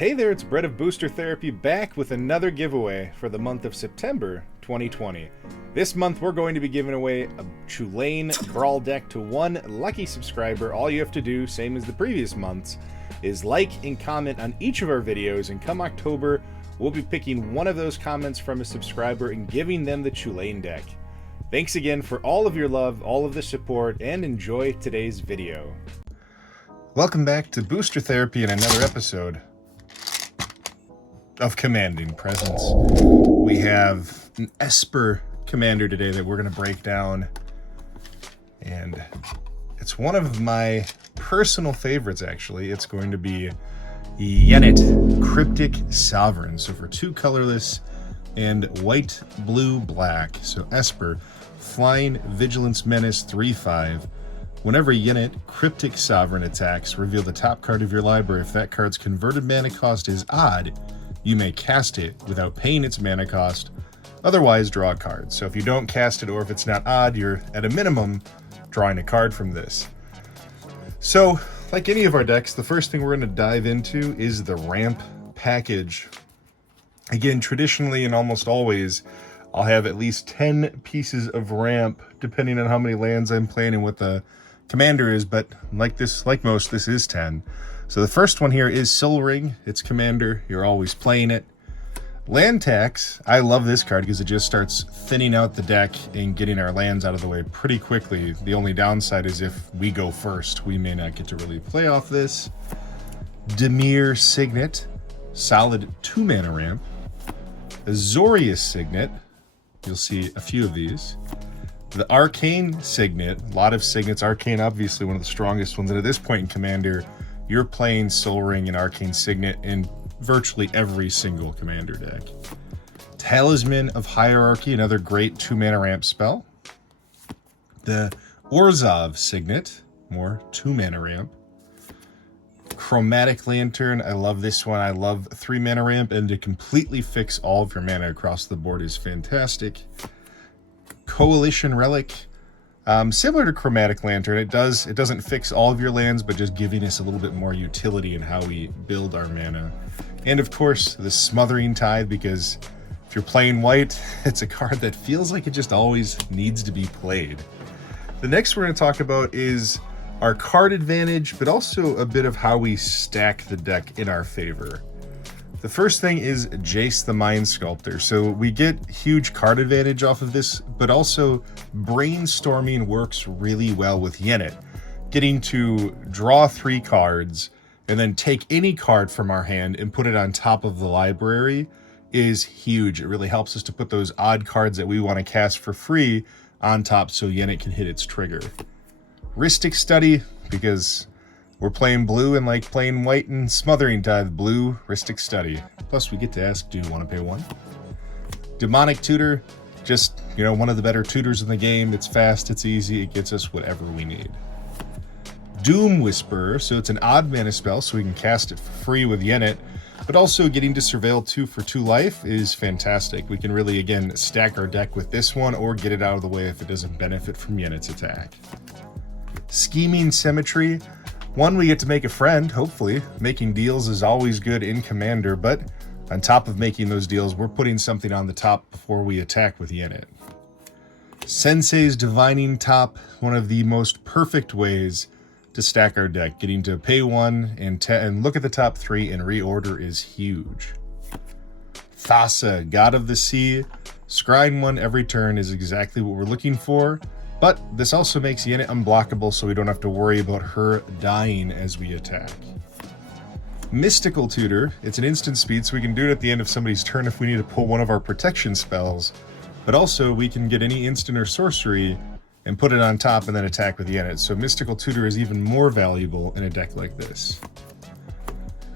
Hey there, it's Brett of Booster Therapy back with another giveaway for the month of September 2020. This month we're going to be giving away a Tulane Brawl deck to one lucky subscriber. All you have to do, same as the previous months, is like and comment on each of our videos, and come October we'll be picking one of those comments from a subscriber and giving them the Tulane deck. Thanks again for all of your love, all of the support, and enjoy today's video. Welcome back to Booster Therapy and another episode of Commanding Presence. We have an Esper commander today that we're going to break down, and it's one of my personal favorites actually. It's going to be Yennett, Cryptic Sovereign. So for 2 colorless and white, blue, black. So Esper, Flying, Vigilance, Menace, 3/5. Whenever Yennett, Cryptic Sovereign attacks, reveal the top card of your library. If that card's converted mana cost is odd, you may cast it without paying its mana cost. Otherwise, draw a card. So if you don't cast it, or if it's not odd, you're at a minimum drawing a card from this. So, like any of our decks, the first thing we're going to dive into is the ramp package. Again, traditionally and almost always, I'll have at least 10 pieces of ramp, depending on how many lands I'm playing and what the commander is, but like most, this is 10. So the first one here is Soul Ring. It's commander. You're always playing it. Land Tax. I love this card because it just starts thinning out the deck and getting our lands out of the way pretty quickly. The only downside is if we go first, we may not get to really play off this. Demir Cygnet. Solid 2-mana ramp. Azorius Cygnet. You'll see a few of these. The Arcane Cygnet, a lot of Cygnets. Arcane, obviously one of the strongest ones. And at this point in Commander, you're playing Soul Ring and Arcane Cygnet in virtually every single Commander deck. Talisman of Hierarchy, another great 2-mana ramp spell. The Orzhov Cygnet, more 2-mana ramp. Chromatic Lantern, I love this one. I love 3-mana ramp, and to completely fix all of your mana across the board is fantastic. Coalition Relic, similar to Chromatic Lantern, it doesn't fix all of your lands, but just giving us a little bit more utility in how we build our mana. And of course, the Smothering Tithe, because if you're playing white, it's a card that feels like it just always needs to be played. The next we're going to talk about is our card advantage, but also a bit of how we stack the deck in our favor. The first thing is Jace the Mind Sculptor. So we get huge card advantage off of this, but also brainstorming works really well with Yennett. Getting to draw 3 cards and then take any card from our hand and put it on top of the library is huge. It really helps us to put those odd cards that we want to cast for free on top so Yennett can hit its trigger. Rhystic Study, because we're playing blue and like playing white and Smothering Tithe. Blue, Rhystic Study. Plus we get to ask, do you want to pay 1? Demonic Tutor, just, one of the better tutors in the game. It's fast, it's easy, it gets us whatever we need. Doom Whisperer, so it's an odd mana spell, so we can cast it for free with Yennett, but also getting to Surveil 2 for 2 life is fantastic. We can really, again, stack our deck with this one or get it out of the way if it doesn't benefit from Yennett's attack. Scheming Symmetry. One, we get to make a friend, hopefully. Making deals is always good in Commander, but on top of making those deals, we're putting something on the top before we attack with Yennett. Sensei's Divining Top, one of the most perfect ways to stack our deck. Getting to pay 1 and look at the top 3 and reorder is huge. Thassa, God of the Sea. Scrying 1 every turn is exactly what we're looking for. But this also makes Yennett unblockable, so we don't have to worry about her dying as we attack. Mystical Tutor, it's an instant speed, so we can do it at the end of somebody's turn if we need to pull one of our protection spells. But also, we can get any instant or sorcery and put it on top and then attack with Yennett. So Mystical Tutor is even more valuable in a deck like this.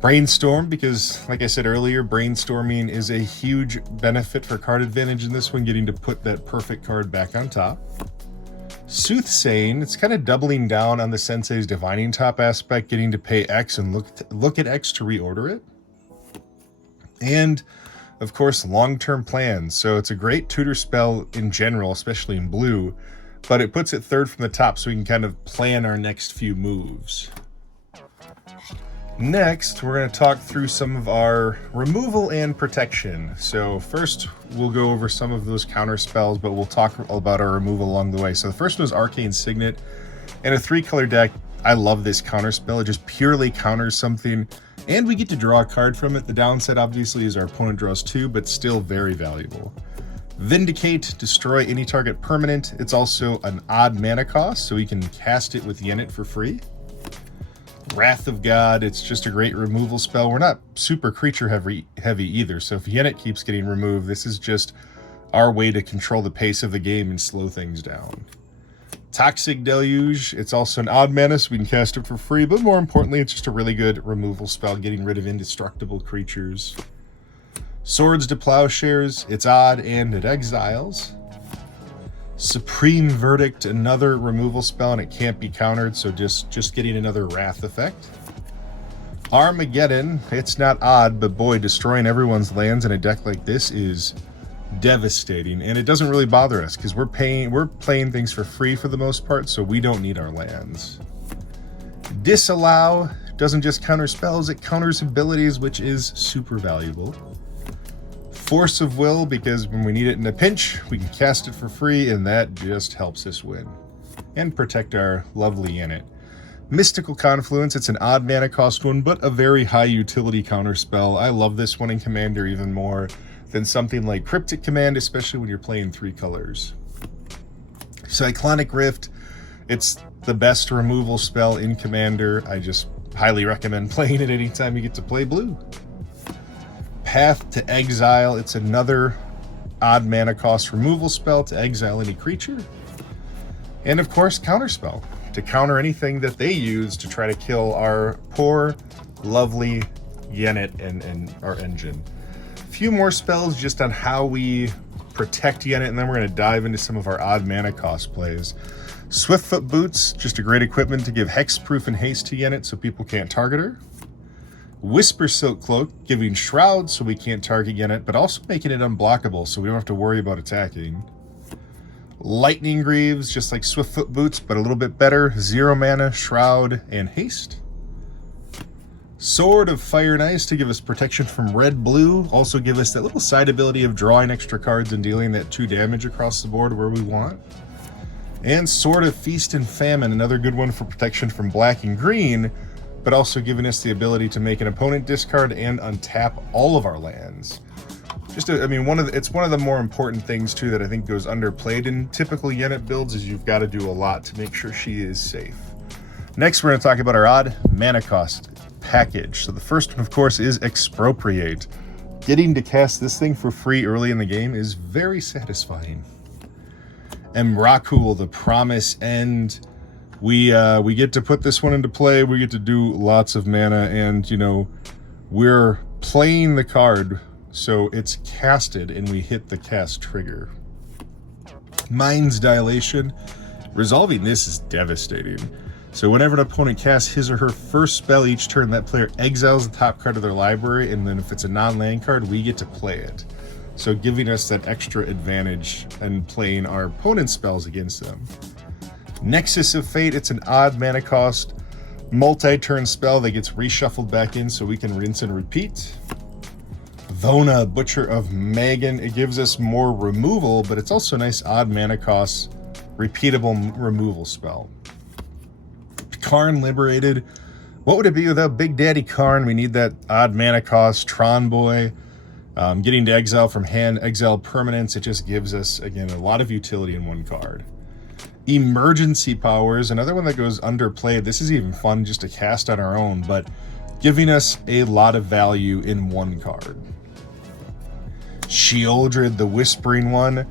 Brainstorm, because like I said earlier, brainstorming is a huge benefit for card advantage in this one, getting to put that perfect card back on top. Soothsaying, it's kind of doubling down on the Sensei's Divining Top aspect, getting to pay X and look at X to reorder it. And, of course, Long-Term Plans. So it's a great tutor spell in general, especially in blue, but it puts it 3rd from the top so we can kind of plan our next few moves. Next, we're going to talk through some of our removal and protection. So first, we'll go over some of those counter spells, but we'll talk about our removal along the way. So the first one is Arcane Cygnet. In a 3-color deck, I love this counter spell. It just purely counters something, and we get to draw a card from it. The downside, obviously, is our opponent draws 2, but still very valuable. Vindicate, destroy any target permanent. It's also an odd mana cost, so we can cast it with Yennett for free. Wrath of God, it's just a great removal spell. We're not super creature heavy either, so if Yennett keeps getting removed, this is just our way to control the pace of the game and slow things down. Toxic Deluge, it's also an odd mana, so we can cast it for free, but more importantly, it's just a really good removal spell, getting rid of indestructible creatures. Swords to Plowshares, it's odd and it exiles. Supreme Verdict, another removal spell, and it can't be countered, so just getting another Wrath effect. Armageddon, it's not odd, but boy, destroying everyone's lands in a deck like this is devastating, and it doesn't really bother us because we're playing things for free for the most part, so we don't need our lands. Disallow doesn't just counter spells, it counters abilities, which is super valuable. Force of Will, because when we need it in a pinch, we can cast it for free, and that just helps us win. And protect our lovely Yennett. Mystical Confluence, it's an odd mana cost one, but a very high utility counter spell. I love this one in Commander even more than something like Cryptic Command, especially when you're playing 3 colors. Cyclonic Rift, it's the best removal spell in Commander. I just highly recommend playing it anytime you get to play blue. Path to Exile, it's another odd mana cost removal spell to exile any creature. And of course, Counterspell, to counter anything that they use to try to kill our poor, lovely Yennett and our engine. A few more spells just on how we protect Yennett, and then we're going to dive into some of our odd mana cost plays. Swiftfoot Boots, just a great equipment to give hexproof and haste to Yennett so people can't target her. Whisper Silk Cloak, giving Shroud so we can't target Yennett, but also making it unblockable so we don't have to worry about attacking. Lightning Greaves, just like Swiftfoot Boots, but a little bit better. 0 mana, Shroud, and haste. Sword of Fire and Ice to give us protection from red-blue. Also give us that little side ability of drawing extra cards and dealing that 2 damage across the board where we want. And Sword of Feast and Famine, another good one for protection from black and green, but also giving us the ability to make an opponent discard and untap all of our lands. It's one of the more important things too that I think goes underplayed in typical Yennett builds is you've got to do a lot to make sure she is safe. Next, we're going to talk about our odd mana cost package. So the first one, of course, is Expropriate. Getting to cast this thing for free early in the game is very satisfying. Emrakul, the Promise End. We get to put this one into play. We get to do lots of mana, and we're playing the card, so it's casted, and we hit the cast trigger. Mind's Dilation. Resolving this is devastating. So whenever an opponent casts his or her first spell each turn, that player exiles the top card of their library, and then if it's a non-land card, we get to play it. So giving us that extra advantage and playing our opponent's spells against them. Nexus of Fate, it's an odd mana cost, multi-turn spell that gets reshuffled back in so we can rinse and repeat. Vona, Butcher of Magan, it gives us more removal, but it's also a nice odd mana cost, repeatable removal spell. Karn Liberated, what would it be without Big Daddy Karn? We need that odd mana cost, Tron Boy. Getting to exile from hand, exile permanents, it just gives us, again, a lot of utility in one card. Emergency Powers, another one that goes underplayed. This is even fun just to cast on our own, but giving us a lot of value in one card. Sheoldred, the Whispering One.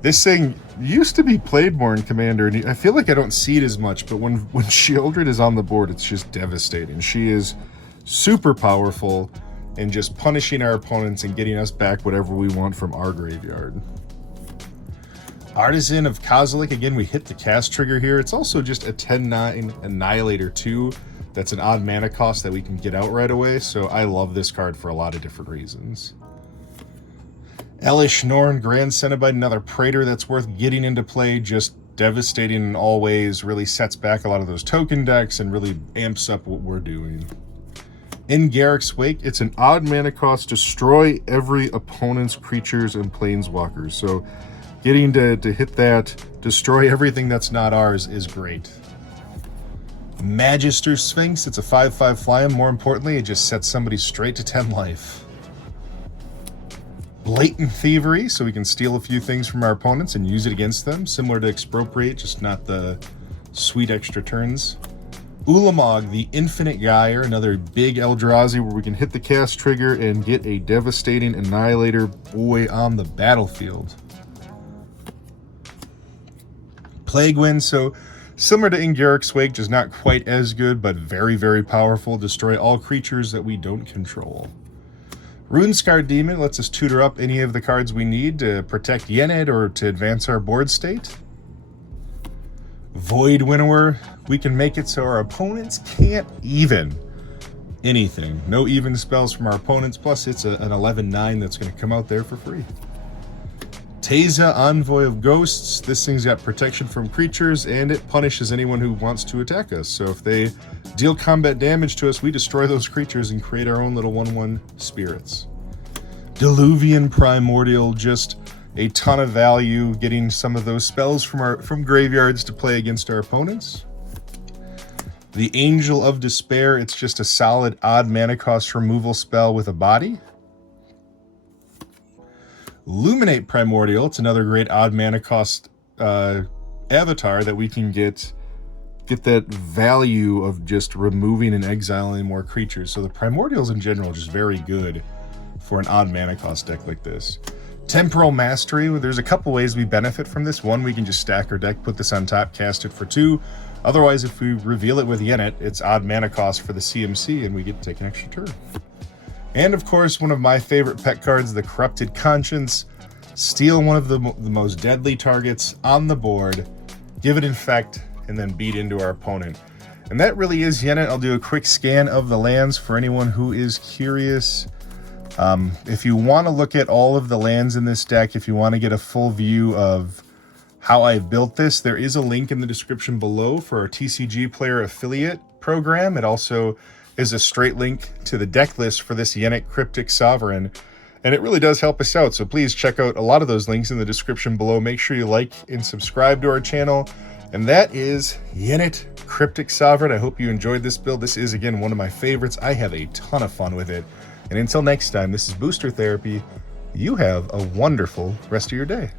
This thing used to be played more in Commander, and I feel like I don't see it as much, but when Sheoldred is on the board, it's just devastating. She is super powerful and just punishing our opponents and getting us back whatever we want from our graveyard. Artisan of Kozilek, again, we hit the cast trigger here. It's also just a 10-9 Annihilator 2. That's an odd mana cost that we can get out right away, so I love this card for a lot of different reasons. Elish Norn, Grand Cenobite, another Praetor that's worth getting into play, just devastating in all ways, really sets back a lot of those token decks and really amps up what we're doing. In Garrick's Wake, it's an odd mana cost, destroy every opponent's creatures and planeswalkers. So getting to hit that, destroy everything that's not ours is great. Magister Sphinx, it's a 5/5 fly-in. More importantly, it just sets somebody straight to 10 life. Blatant Thievery, so we can steal a few things from our opponents and use it against them. Similar to Expropriate, just not the sweet extra turns. Ulamog, the Infinite Gyre, another big Eldrazi where we can hit the cast trigger and get a devastating Annihilator boy on the battlefield. Plague Wind, so similar to In Garrick's Wake, just not quite as good, but very, very powerful. Destroy all creatures that we don't control. Runescarred Demon lets us tutor up any of the cards we need to protect Yennett or to advance our board state. Void Winnower, we can make it so our opponents can't even anything. No even spells from our opponents, plus it's an 11/9 that's going to come out there for free. Teza, Envoy of Ghosts, this thing's got protection from creatures, and it punishes anyone who wants to attack us. So if they deal combat damage to us, we destroy those creatures and create our own little 1/1 spirits. Diluvian Primordial, just a ton of value, getting some of those spells from graveyards to play against our opponents. The Angel of Despair, it's just a solid odd mana cost removal spell with a body. Luminate Primordial, it's another great odd mana cost avatar that we can get that value of just removing and exiling more creatures. So the Primordials in general are just very good for an odd mana cost deck like this. Temporal Mastery, there's a couple ways we benefit from this. One, we can just stack our deck, put this on top, cast it for 2. Otherwise, if we reveal it with Yennett, it's odd mana cost for the CMC, and we get to take an extra turn. And of course, one of my favorite pet cards, the Corrupted Conscience. Steal one of the most deadly targets on the board, give it Infect, and then beat into our opponent. And that really is Yennett. I'll do a quick scan of the lands for anyone who is curious. If you want to look at all of the lands in this deck, if you want to get a full view of how I built this, there is a link in the description below for our TCG Player Affiliate program. It also is a straight link to the deck list for this Yennett Cryptic Sovereign, and it really does help us out. So please check out a lot of those links in the description below. Make sure you like and subscribe to our channel. And that is Yennett Cryptic Sovereign. I hope you enjoyed this build. This is, again, one of my favorites. I have a ton of fun with it. And until next time, this is Booster Therapy. You have a wonderful rest of your day.